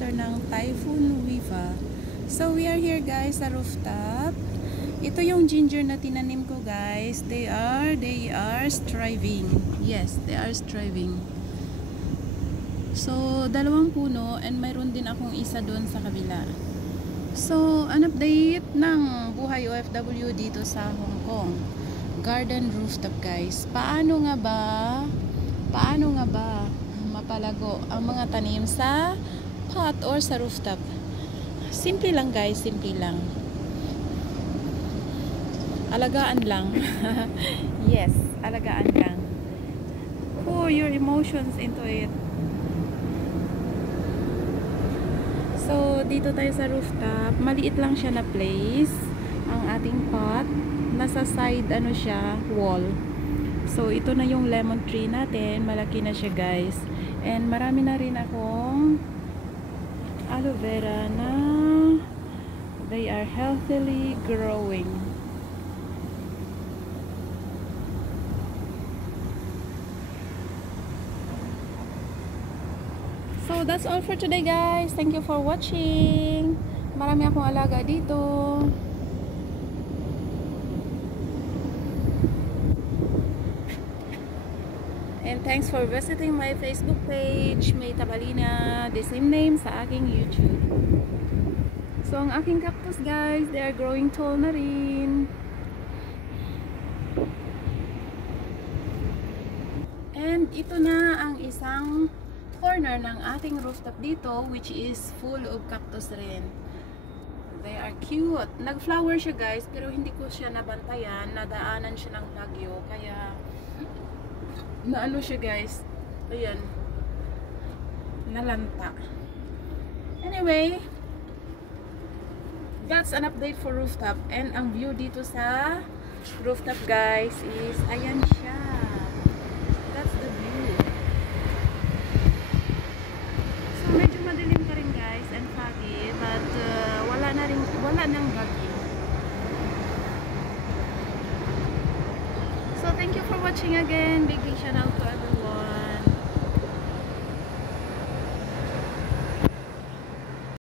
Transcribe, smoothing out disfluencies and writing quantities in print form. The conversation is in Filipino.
after ng Typhoon Wiva. So we are here guys sa rooftop. Ito yung ginger na tinanim ko guys. They are striving. Yes, they are striving. So dalawang puno and mayroon din akong isa doon sa kabila. So an update ng buhay OFW dito sa Hong Kong. Garden rooftop guys. Paano nga ba mapalago ang mga tanim sa pot or sa rooftop? Simple lang guys, simple lang. Alagaan lang. Yes, alagaan lang. Pour your emotions into it. So, dito tayo sa rooftop. Maliit lang siya na place. Ang ating pot. Nasa side, ano siya, wall. So, ito na yung lemon tree natin. Malaki na siya, guys. And marami na rin akong aloe vera na they are healthily growing. So, that's all for today, guys. Thank you for watching. Marami akong alaga dito. And thanks for visiting my Facebook page, May Tabalina, the same name sa aking YouTube. So, ang aking cactus, guys, they are growing tall na rin. And ito na ang isang corner ng ating rooftop dito, which is full of cactus rin. They are cute. Nag-flower siya guys, pero hindi ko siya nabantayan. Nadaanan siya ng bagyo, kaya naano siya guys. Ayan. Nalanta. Anyway, that's an update for rooftop. And ang view dito sa rooftop guys is, ayan siya. That's the view. Medyo madilim pa rin guys and foggy, but wala nang bagyo. So thank you for watching again. Big shout out to everyone.